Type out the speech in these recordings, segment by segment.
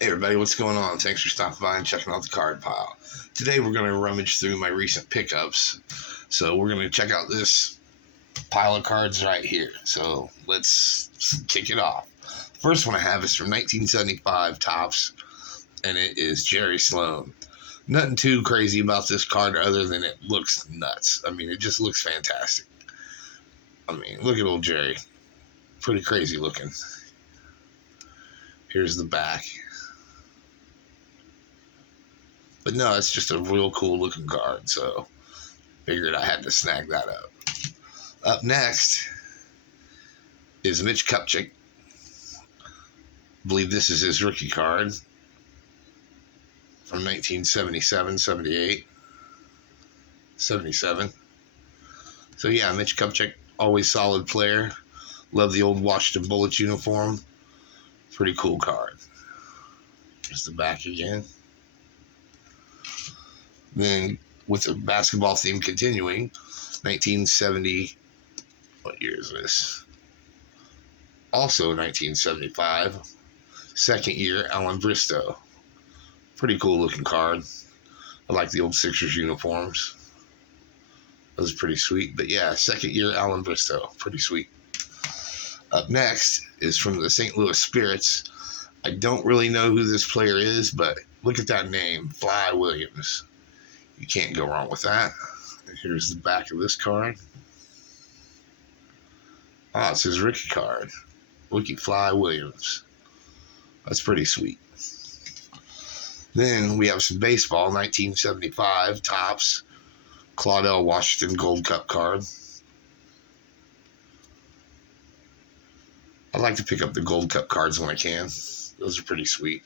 Hey everybody, what's going on? Thanks for stopping by and checking out the card pile. Today we're going to rummage through my recent pickups. So we're going to check out this pile of cards right here. So let's kick it off. The first one I have is from 1975 Topps, and it is Jerry Sloan. Nothing too crazy about this card other than it looks nuts. I mean, it just looks fantastic. I mean, look at old Jerry. Pretty crazy looking. Here's the back. But no, it's just a real cool looking card, so figured I had to snag that up. Up next is Mitch Kupchak. I believe this is his rookie card from 1977, 78, 77. So yeah, Mitch Kupchak, always solid player. Love the old Washington Bullets uniform. Pretty cool card. Here's the back again. Then, with the basketball theme continuing, 1970, what year is this? Also 1975, second year, Alan Bristow. Pretty cool looking card. I like the old Sixers uniforms. That was pretty sweet. But yeah, second year, Alan Bristow. Pretty sweet. Up next is from the St. Louis Spirits. I don't really know who this player is, but look at that name, Fly Williams. You can't go wrong with that. Here's the back of this card. Oh, it's his rookie card. Rookie Fly Williams. That's pretty sweet. Then we have some baseball, 1975 Topps Claudel Washington Gold Cup card. I like to pick up the Gold Cup cards when I can. Those are pretty sweet.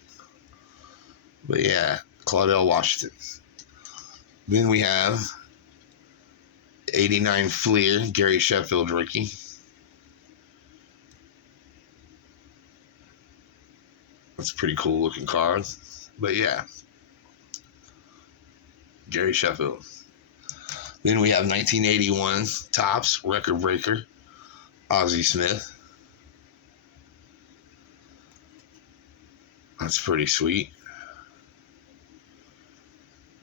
But yeah, Claudel Washington. Then we have 89 Fleer, Gary Sheffield rookie. That's a pretty cool looking card. But yeah, Gary Sheffield. Then we have 1981 Topps Record Breaker, Ozzie Smith. That's pretty sweet.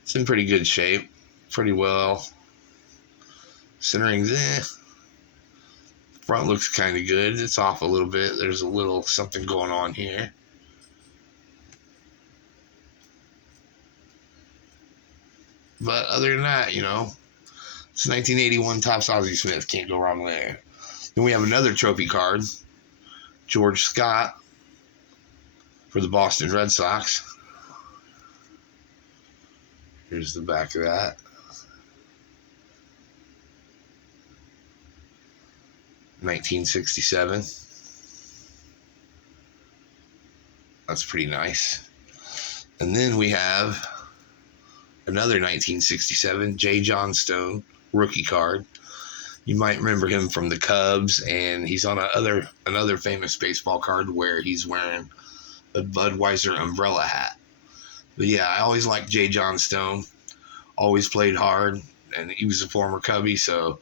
It's in pretty good shape. Pretty well. Centering's Front looks kind of good. It's off a little bit. There's a little something going on here. But other than that, it's 1981 Topps Ozzie Smith. Can't go wrong there. Then we have another trophy card. George Scott for the Boston Red Sox. Here's the back of that. (1967). That's pretty nice. And then we have another 1967 J. Johnstone rookie card. You might remember him from the Cubs, and he's on another famous baseball card where he's wearing a Budweiser umbrella hat. But yeah, I always liked J. Johnstone. Always played hard, and he was a former Cubby, so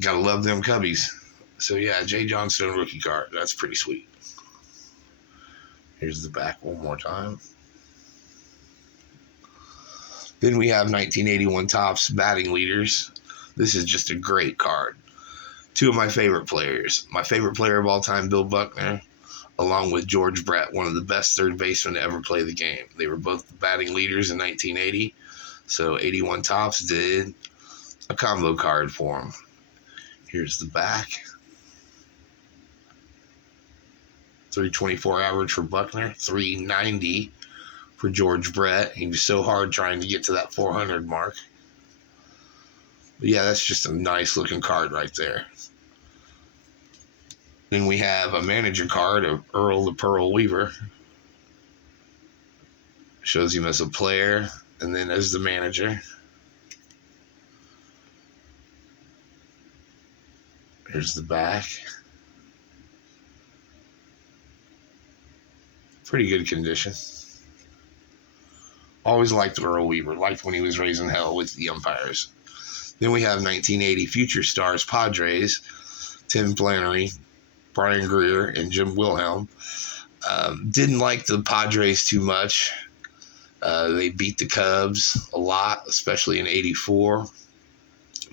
gotta love them Cubbies. So yeah, J. Johnstone rookie card. That's pretty sweet. Here's the back one more time. Then we have 1981 Topps Batting Leaders. This is just a great card. Two of my favorite players. My favorite player of all time, Bill Buckner, along with George Brett, one of the best third basemen to ever play the game. They were both the batting leaders in 1980. So 81 Topps did a combo card for them. Here's the back. 324 average for Buckner, 390 for George Brett. He was so hard trying to get to that 400 mark. But yeah, that's just a nice looking card right there. Then we have a manager card of Earl the Pearl Weaver. Shows him as a player and then as the manager. Here's the back. Pretty good condition. Always liked Earl Weaver. Liked when he was raising hell with the umpires. Then we have 1980 Future Stars Padres. Tim Flannery, Brian Greer, and Jim Wilhelm. Didn't like the Padres too much. They beat the Cubs a lot, especially in '84,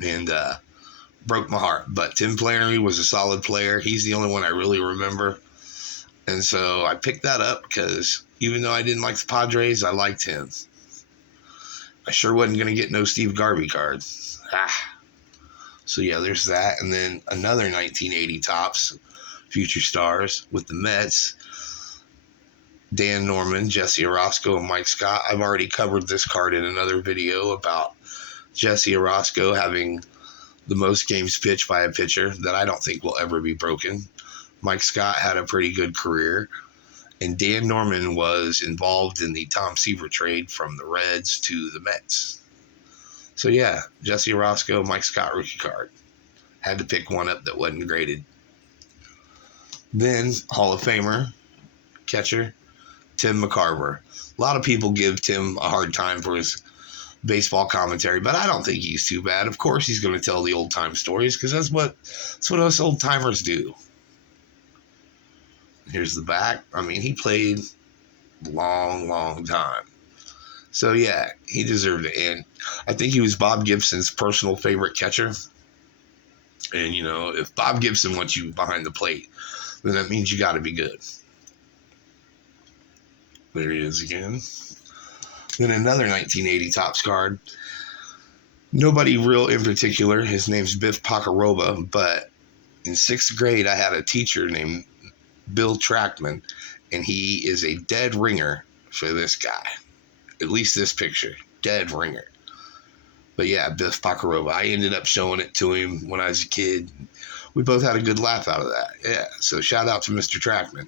and broke my heart. But Tim Flannery was a solid player. He's the only one I really remember. And so I picked that up because even though I didn't like the Padres, I liked him. I sure wasn't going to get no Steve Garvey card. So yeah, there's that. And then another 1980 Topps Future Stars with the Mets. Dan Norman, Jesse Orosco, and Mike Scott. I've already covered this card in another video about Jesse Orosco having the most games pitched by a pitcher that I don't think will ever be broken. Mike Scott had a pretty good career. And Dan Norman was involved in the Tom Seaver trade from the Reds to the Mets. So yeah, Jesse Orosco, Mike Scott rookie card. Had to pick one up that wasn't graded. Then Hall of Famer, catcher, Tim McCarver. A lot of people give Tim a hard time for his baseball commentary, but I don't think he's too bad. Of course he's going to tell the old time stories because that's what us old timers do. Here's the back. I mean, he played a long time. So yeah, he deserved it. And I think he was Bob Gibson's personal favorite catcher. And you know, if Bob Gibson wants you behind the plate, then that means you got to be good. There he is again. Then another 1980 Topps card. Nobody real in particular. His name's Biff Pockeroba, but in 6th grade, I had a teacher named Bill Trackman, and he is a dead ringer for this guy. At least this picture. Dead ringer. But yeah, Biff Pockeroba. I ended up showing it to him when I was a kid. We both had a good laugh out of that. Yeah, so shout out to Mr. Trackman.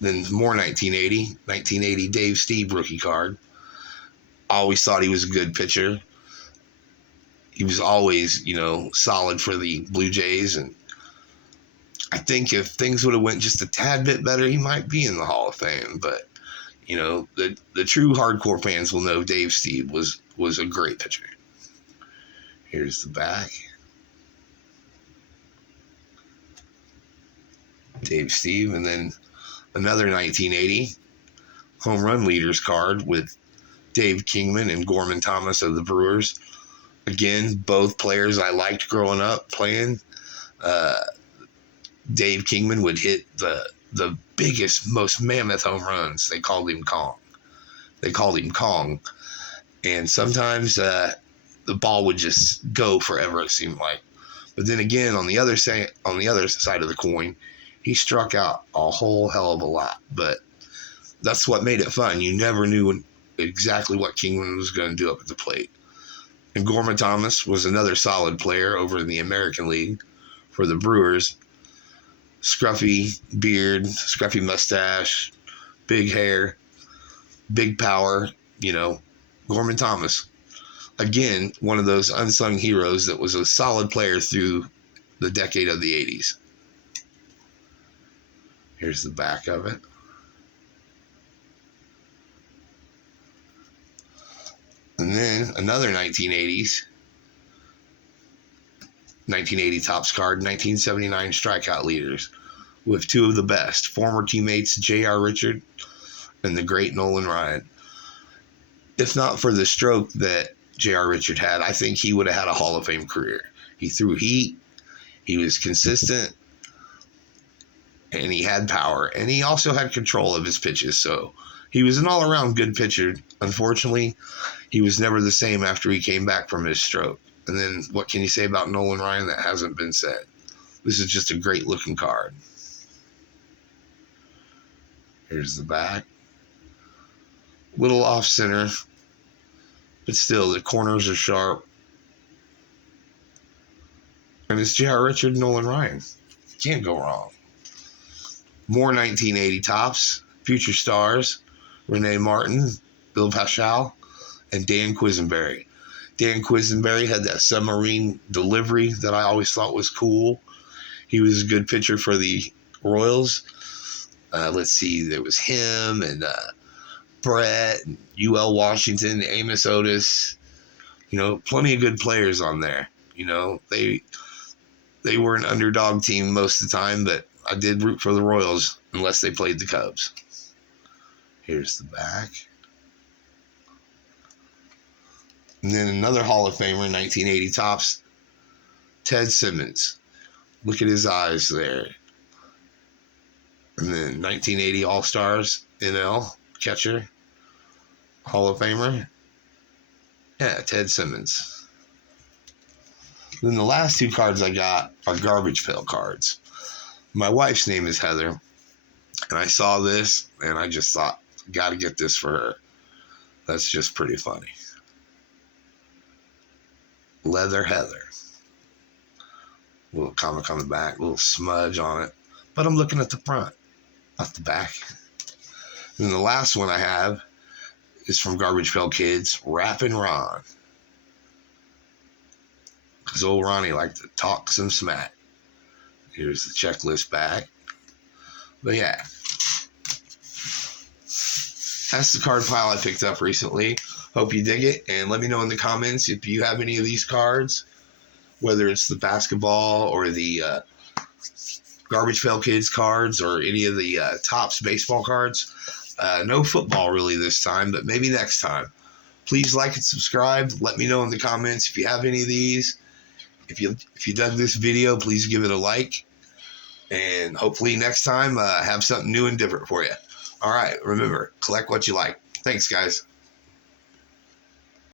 Then more 1980 Dave Stieb rookie card. Always thought he was a good pitcher. He was always, you know, solid for the Blue Jays. And I think if things would have went just a tad bit better, he might be in the Hall of Fame. But, you know, the true hardcore fans will know Dave Stieb was a great pitcher. Here's the back. Dave Stieb. And then another 1980 home run leaders card with Dave Kingman and Gorman Thomas of the Brewers. Again, both players I liked growing up playing. Dave Kingman would hit the biggest, most mammoth home runs. They called him Kong. And sometimes the ball would just go forever, it seemed like. But then again, on the other side of the coin, he struck out a whole hell of a lot. But that's what made it fun. You never knew exactly what Kingman was going to do up at the plate. And Gorman Thomas was another solid player over in the American League for the Brewers. Scruffy beard, scruffy mustache, big hair, big power, you know, Gorman Thomas. Again, one of those unsung heroes that was a solid player through the decade of the 80s. Here's the back of it. And then another 1980 Topps card, 1979 strikeout leaders with two of the best, former teammates J.R. Richard and the great Nolan Ryan. If not for the stroke that J.R. Richard had, I think he would have had a Hall of Fame career. He threw heat, he was consistent, and he had power, and he also had control of his pitches, so he was an all-around good pitcher. Unfortunately, he was never the same after he came back from his stroke. And then what can you say about Nolan Ryan that hasn't been said? This is just a great-looking card. Here's the back. Little off-center, but still, the corners are sharp. And it's J.R. Richard and Nolan Ryan. Can't go wrong. More 1980 Topps, Future Stars, Rene Martin, Bill Paschal, and Dan Quisenberry. Dan Quisenberry had that submarine delivery that I always thought was cool. He was a good pitcher for the Royals. Let's see, there was him and Brett, and UL Washington, Amos Otis. You know, plenty of good players on there. You know, they were an underdog team most of the time, but I did root for the Royals unless they played the Cubs. Here's the back. And then another Hall of Famer, 1980 Topps, Ted Simmons. Look at his eyes there. And then 1980 All-Stars, NL, catcher, Hall of Famer. Yeah, Ted Simmons. Then the last two cards I got are garbage pail cards. My wife's name is Heather, and I saw this, and I just thought, got to get this for her. That's just pretty funny. Leather Heather. Little comic on the back, little smudge on it. But I'm looking at the front, not the back. And the last one I have is from Garbage Pail Kids, Rappin' Ron. Because old Ronnie liked to talk some smack. Here's the checklist back. But yeah, that's the card pile I picked up recently. Hope you dig it, and let me know in the comments if you have any of these cards, whether it's the basketball or the Garbage Pail Kids cards or any of the Topps baseball cards. No football really this time, but maybe next time. Please like and subscribe. Let me know in the comments if you have any of these. If you dug this video, please give it a like. And hopefully next time have something new and different for you. All right, remember, collect what you like. Thanks, guys.